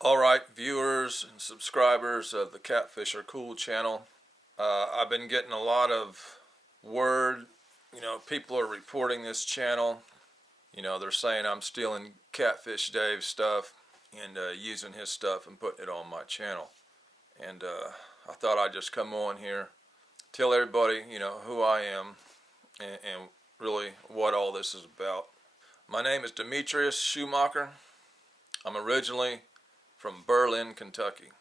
Alright, viewers and subscribers of the Catfish Are Cool channel. I've been getting a lot of word, people are reporting this channel. They're saying I'm stealing Catfish Dave's stuff and using his stuff and putting it on my channel. And I thought I'd just come on here, tell everybody, who I am and really what all this is about. My name is Demetrius Schumacher. I'm originally from Berlin, Kentucky.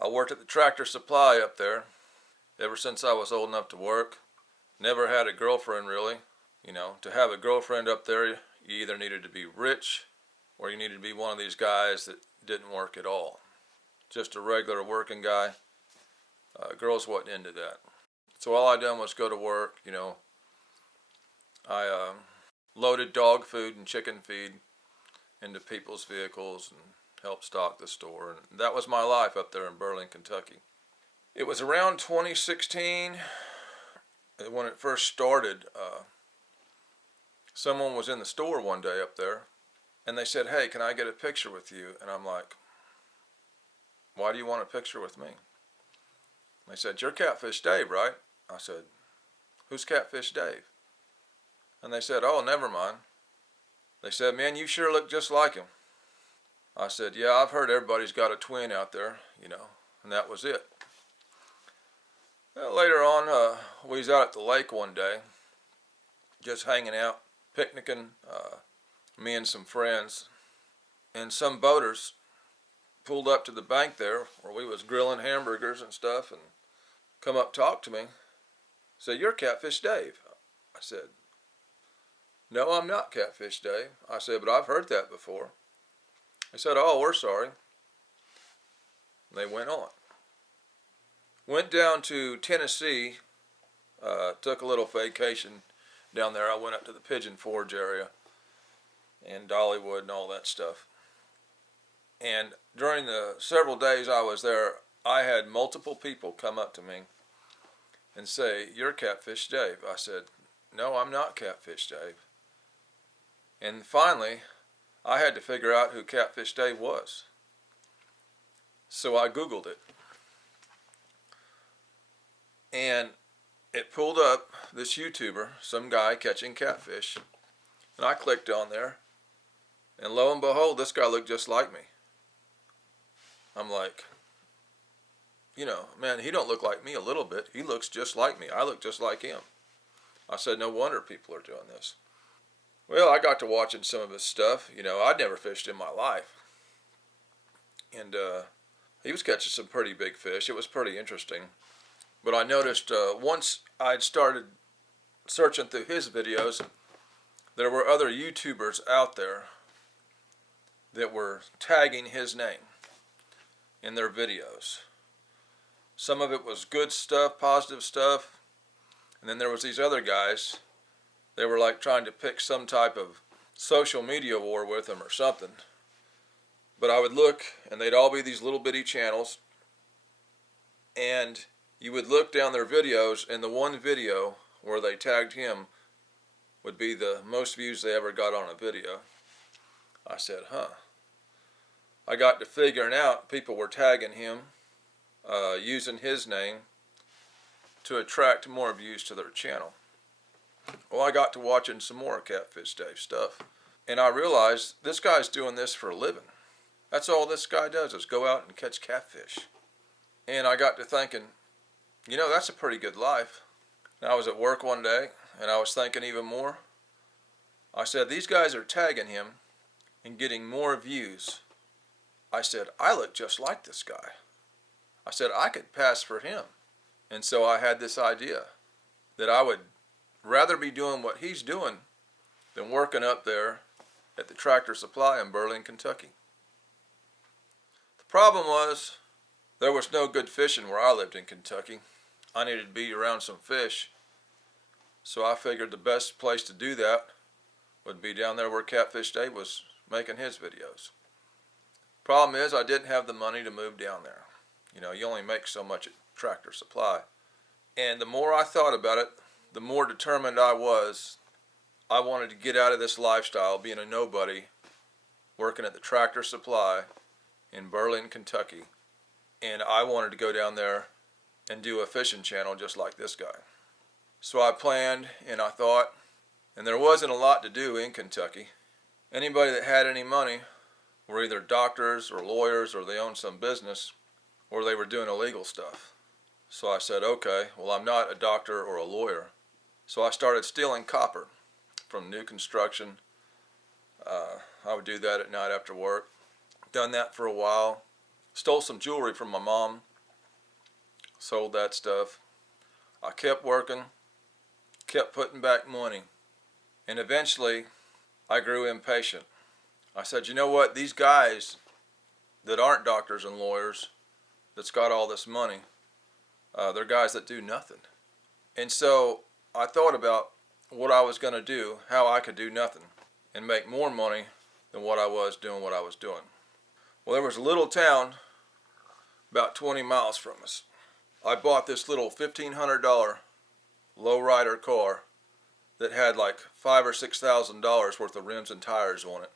I worked at the Tractor Supply up there ever since I was old enough to work. Never had a girlfriend really. To have a girlfriend up there, you either needed to be rich or you needed to be one of these guys that didn't work at all. Just a regular working guy. Girls wasn't into that. So all I done was go to work, I loaded dog food and chicken feed into people's vehicles and helped stock the store, and that was my life up there in Berlin, Kentucky. It was around 2016 when it first started. Someone was in the store one day up there and they said, "Hey, can I get a picture with you?" And I'm like, "Why do you want a picture with me?" They said, "You're Catfish Dave, right?" I said, "Who's Catfish Dave?" And they said, "Oh, never mind." They said, "Man, you sure look just like him." I said, "Yeah, I've heard everybody's got a twin out there, and that was it." Well, later on, we was out at the lake one day, just hanging out, picnicking, me and some friends, and some boaters pulled up to the bank there where we was grilling hamburgers and stuff, and come up talk to me. Said, "You're Catfish Dave." I said, "No, I'm not Catfish Dave." I said, "But I've heard that before." They said, "Oh, we're sorry." They went on. Went down to Tennessee, took a little vacation down there. I went up to the Pigeon Forge area and Dollywood and all that stuff. And during the several days I was there, I had multiple people come up to me and say, "You're Catfish Dave." I said, "No, I'm not Catfish Dave." And finally, I had to figure out who Catfish Dave was. So I Googled it. And it pulled up this YouTuber, some guy catching catfish. And I clicked on there. And lo and behold, this guy looked just like me. I'm like, man, he don't look like me a little bit. He looks just like me. I look just like him. I said, no wonder people are doing this. Well, I got to watching some of his stuff. I'd never fished in my life. And he was catching some pretty big fish. It was pretty interesting. But I noticed once I'd started searching through his videos, there were other YouTubers out there that were tagging his name in their videos. Some of it was good stuff, positive stuff. And then there was these other guys. They were like trying to pick some type of social media war with him or something. But I would look, and they'd all be these little bitty channels. And you would look down their videos, and the one video where they tagged him would be the most views they ever got on a video. I said, I got to figuring out people were tagging him, using his name to attract more views to their channel. Well, I got to watching some more Catfish Dave stuff, and I realized this guy's doing this for a living. That's all this guy does is go out and catch catfish. And I got to thinking, that's a pretty good life. And I was at work one day, and I was thinking even more. I said, these guys are tagging him and getting more views. I said, I look just like this guy. I said, I could pass for him. And so I had this idea that I would rather be doing what he's doing than working up there at the Tractor Supply in Berlin, Kentucky. The problem was there was no good fishing where I lived in Kentucky. I needed to be around some fish. So I figured the best place to do that would be down there where Catfish Dave was making his videos. Problem is I didn't have the money to move down there. You only make so much at Tractor Supply. And the more I thought about it, the more determined I was. I wanted to get out of this lifestyle, being a nobody, working at the Tractor Supply, in Burlington, Kentucky, and I wanted to go down there and do a fishing channel just like this guy. So I planned and I thought, and there wasn't a lot to do in Kentucky. Anybody that had any money were either doctors or lawyers, or they owned some business, or they were doing illegal stuff. So I said, okay, well, I'm not a doctor or a lawyer. So I started stealing copper from new construction. I would do that at night after work. Done that for a while. Stole some jewelry from my mom. Sold that stuff. I kept working. Kept putting back money. And eventually, I grew impatient. I said, you know what? These guys that aren't doctors and lawyers, that's got all this money, they're guys that do nothing. And so I thought about what I was going to do, how I could do nothing and make more money than what I was doing what I was doing. Well, there was a little town about 20 miles from us. I bought this little $1,500 lowrider car that had like $5,000 or $6,000 worth of rims and tires on it.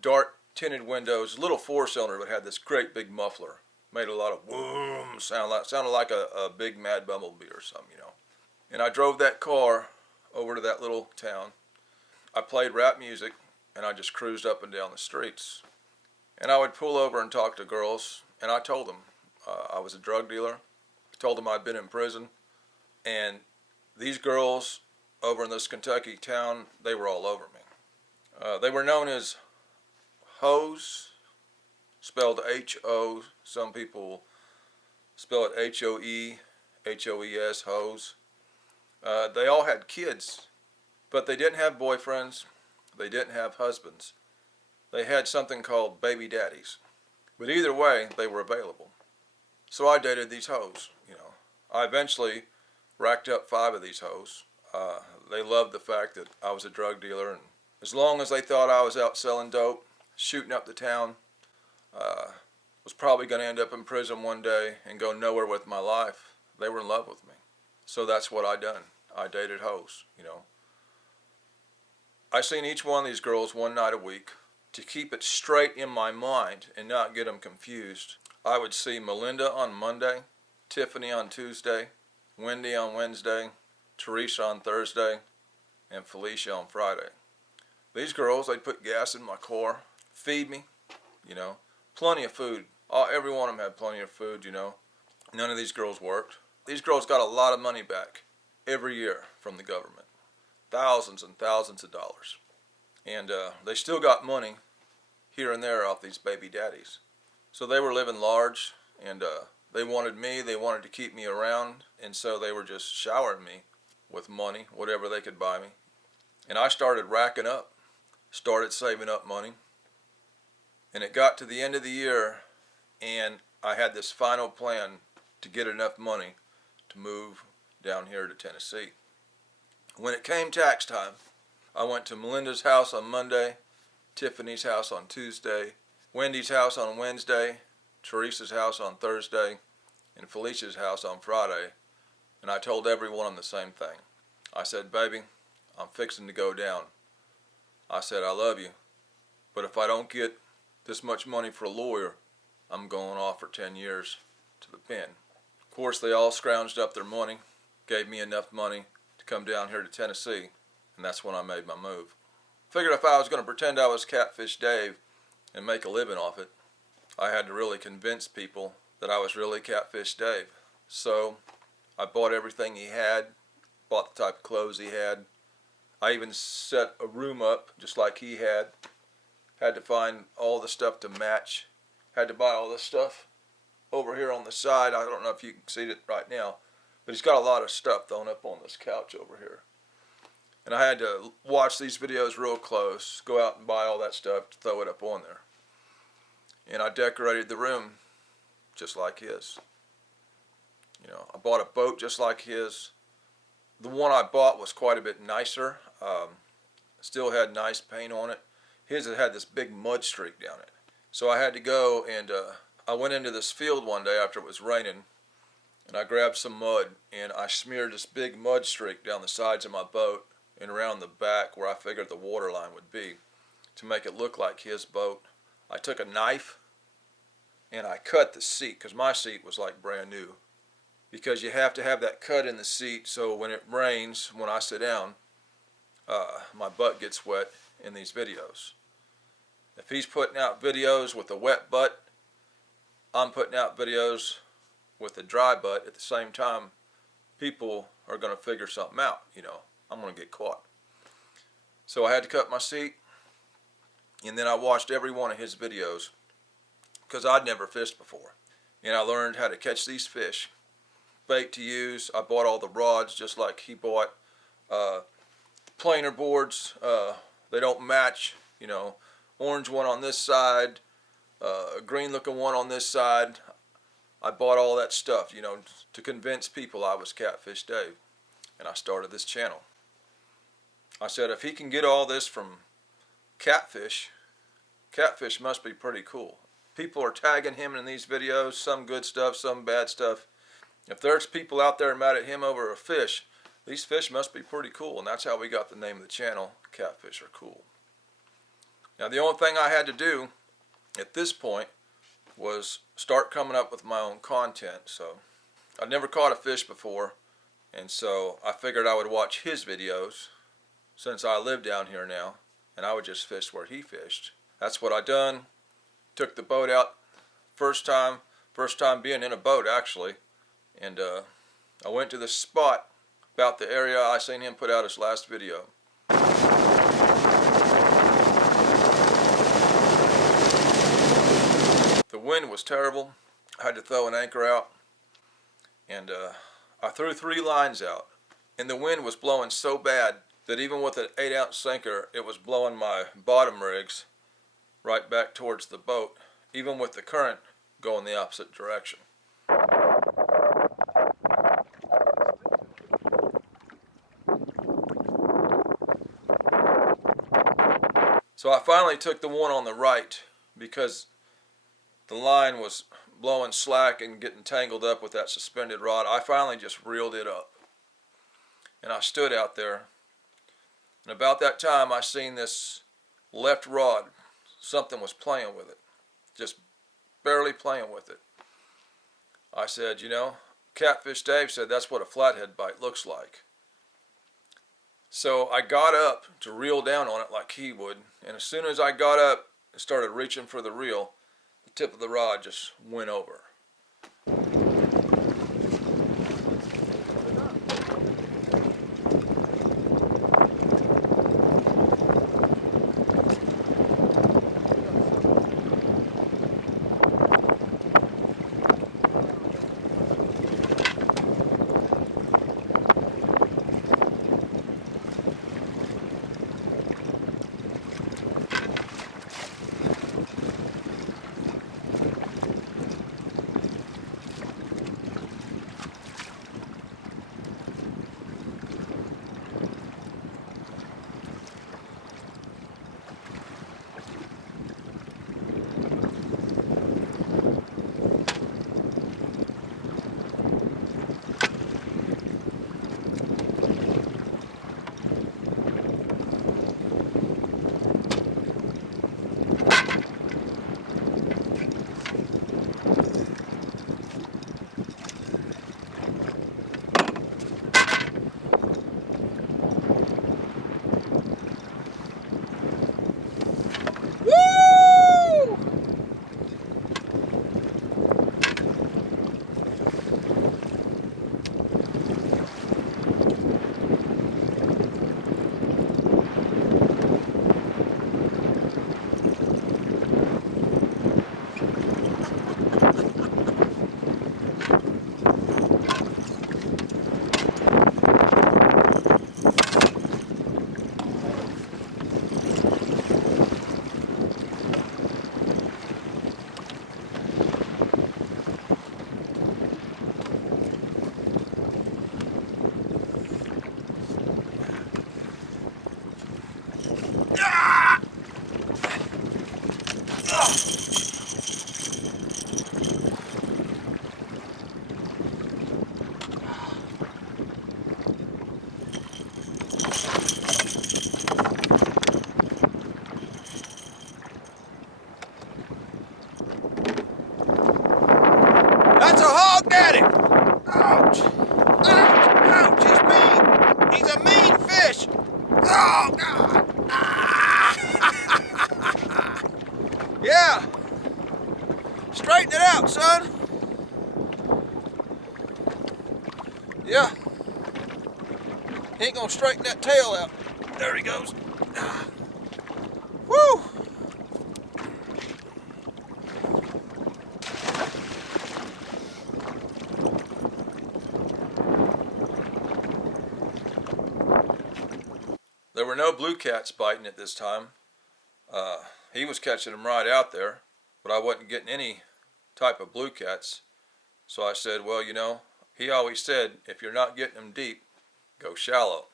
Dark tinted windows, little four-cylinder, but had this great big muffler. Made a lot of boom sounded like a big mad bumblebee or something, you know. And I drove that car over to that little town. I played rap music and I just cruised up and down the streets. And I would pull over and talk to girls, and I told them I was a drug dealer. I told them I'd been in prison. And these girls over in this Kentucky town, they were all over me. They were known as hoes, spelled H-O. Some people spell it H-O-E, H-O-E-S, hoes. They all had kids, but they didn't have boyfriends. They didn't have husbands. They had something called baby daddies. But either way, they were available. So I dated these hoes, you know. I eventually racked up 5 of these hoes. They loved the fact that I was a drug dealer, and as long as they thought I was out selling dope, shooting up the town, was probably going to end up in prison one day and go nowhere with my life, they were in love with me. So that's what I done. I dated hoes, you know. I seen each one of these girls one night a week. To keep it straight in my mind and not get them confused, I would see Melinda on Monday, Tiffany on Tuesday, Wendy on Wednesday, Teresa on Thursday, and Felicia on Friday. These girls, they'd put gas in my car, feed me, you know, plenty of food. Every one of them had plenty of food, you know. None of these girls worked. These girls got a lot of money back every year from the government. Thousands and thousands of dollars. And they still got money here and there off these baby daddies. So they were living large, and they wanted me, they wanted to keep me around, and so they were just showering me with money, whatever they could buy me. And I started racking up, started saving up money, and it got to the end of the year, and I had this final plan to get enough money to move down here to Tennessee. When it came tax time, I went to Melinda's house on Monday, Tiffany's house on Tuesday, Wendy's house on Wednesday, Teresa's house on Thursday, and Felicia's house on Friday, and I told every one of them the same thing. I said, baby, I'm fixing to go down. I said, I love you, but if I don't get this much money for a lawyer, I'm going off for 10 years to the pen. Of course, they all scrounged up their money, gave me enough money to come down here to Tennessee, and that's when I made my move. Figured if I was going to pretend I was Catfish Dave and make a living off it, I had to really convince people that I was really Catfish Dave. So I bought everything he had, bought the type of clothes he had. I even set a room up just like he had. Had to find all the stuff to match. Had to buy all this stuff over here on the side. I don't know if you can see it right now, but he's got a lot of stuff thrown up on this couch over here. And I had to watch these videos real close, go out and buy all that stuff to throw it up on there. And I decorated the room just like his. You know, I bought a boat just like his. The one I bought was quite a bit nicer. Still had nice paint on it. His had this big mud streak down it. So I had to go and I went into this field one day after it was raining, and I grabbed some mud and I smeared this big mud streak down the sides of my boat and around the back where I figured the water line would be to make it look like his boat. I took a knife and I cut the seat because my seat was like brand new. Because you have to have that cut in the seat so when it rains, when I sit down, my butt gets wet in these videos. If he's putting out videos with a wet butt, I'm putting out videos with a dry butt at the same time. People are going to figure something out, you know. I'm going to get caught. So I had to cut my seat, and then I watched every one of his videos because I'd never fished before. And I learned how to catch these fish, bait to use. I bought all the rods just like he bought. Planer boards, they don't match, you know, orange one on this side, a green looking one on this side. I bought all that stuff, you know, to convince people I was Catfish Dave, and I started this channel. I said if he can get all this from catfish, catfish must be pretty cool. People are tagging him in these videos, some good stuff, some bad stuff. If there's people out there mad at him over a fish, these fish must be pretty cool, and that's how we got the name of the channel, Catfish Are Cool. Now the only thing I had to do at this point was start coming up with my own content. So I'd never caught a fish before, and so I figured I would watch his videos since I live down here now, and I would just fish where he fished. That's what I done. Took the boat out first time being in a boat actually, and I went to this spot about the area I seen him put out his last video. The wind was terrible. I had to throw an anchor out, and I threw 3 lines out, and the wind was blowing so bad that even with an 8-ounce sinker it was blowing my bottom rigs right back towards the boat, even with the current going the opposite direction. So I finally took the one on the right because the line was blowing slack and getting tangled up with that suspended rod. I finally just reeled it up, and I stood out there, and about that time I seen this left rod. Something was playing with it, just barely playing with it. I said, you know, Catfish Dave said that's what a flathead bite looks like. So I got up to reel down on it like he would, and as soon as I got up and started reaching for the reel, the tip of the rod just went over. Look at him! Ouch! Ouch! Ouch! He's mean! He's a mean fish! Oh, God! Ah! Yeah! Straighten it out, son! Yeah. He ain't gonna straighten that tail out. There he goes. Ah. Woo! There were no blue cats biting at this time. He was catching them right out there, but I wasn't getting any type of blue cats. So I said, well, you know, he always said, if you're not getting them deep, go shallow.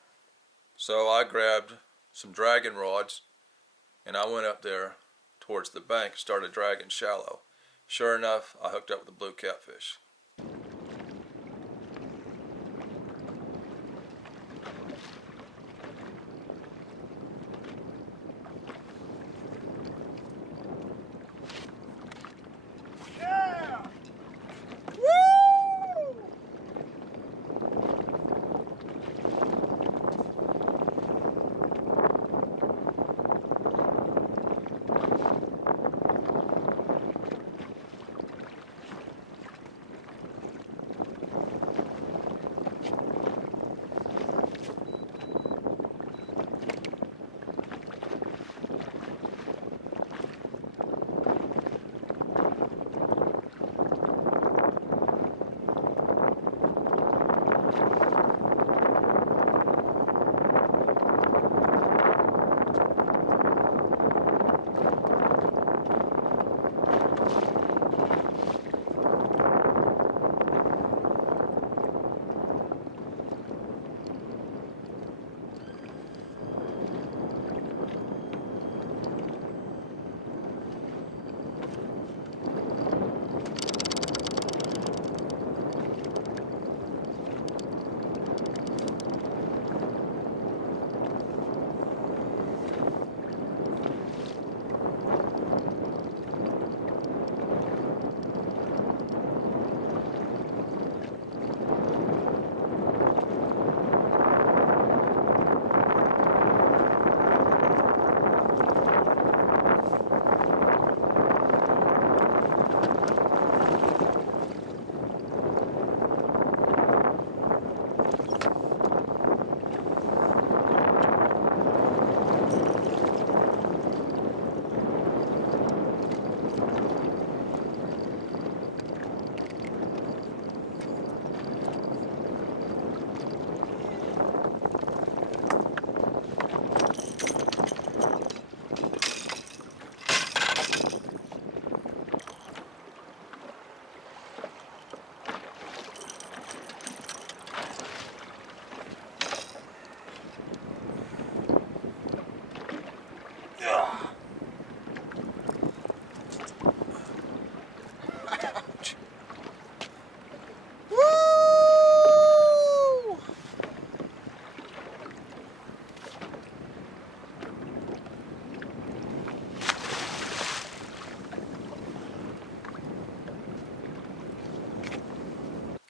So I grabbed some dragging rods and I went up there towards the bank and started dragging shallow. Sure enough, I hooked up with a blue catfish.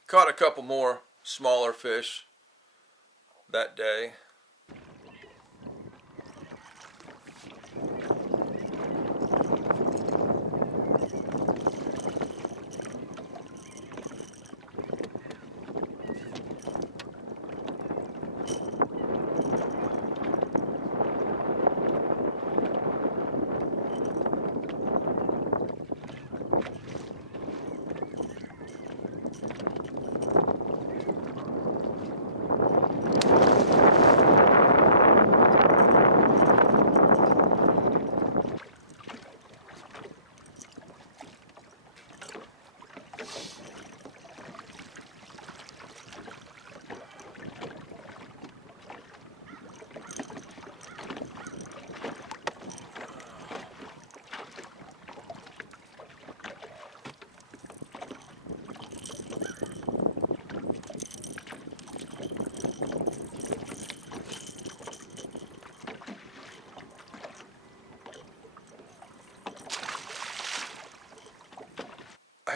Caught a couple more smaller fish that day.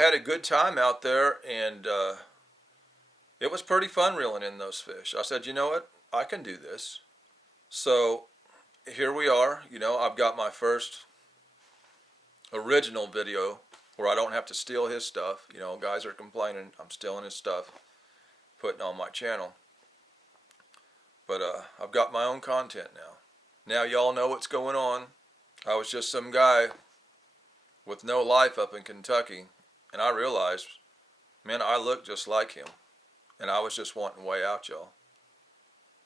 had a good time out there, and it was pretty fun reeling in those fish. I said, you know what, I can do this. So here we are. You know, I've got my first original video where I don't have to steal his stuff. You know, guys are complaining I'm stealing his stuff, putting on my channel. But I've got my own content now. Now y'all know what's going on. I was just some guy with no life up in Kentucky, and I realized, man, I look just like him. And I was just wanting way out, y'all.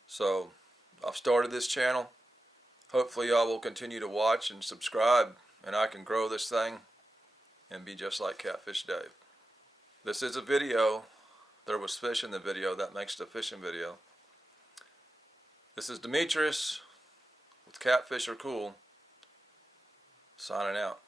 So I've started this channel. Hopefully y'all will continue to watch and subscribe, and I can grow this thing and be just like Catfish Dave. This is a video. There was fish in the video. That makes the fishing video. This is Demetrius with Catfish Are Cool, signing out.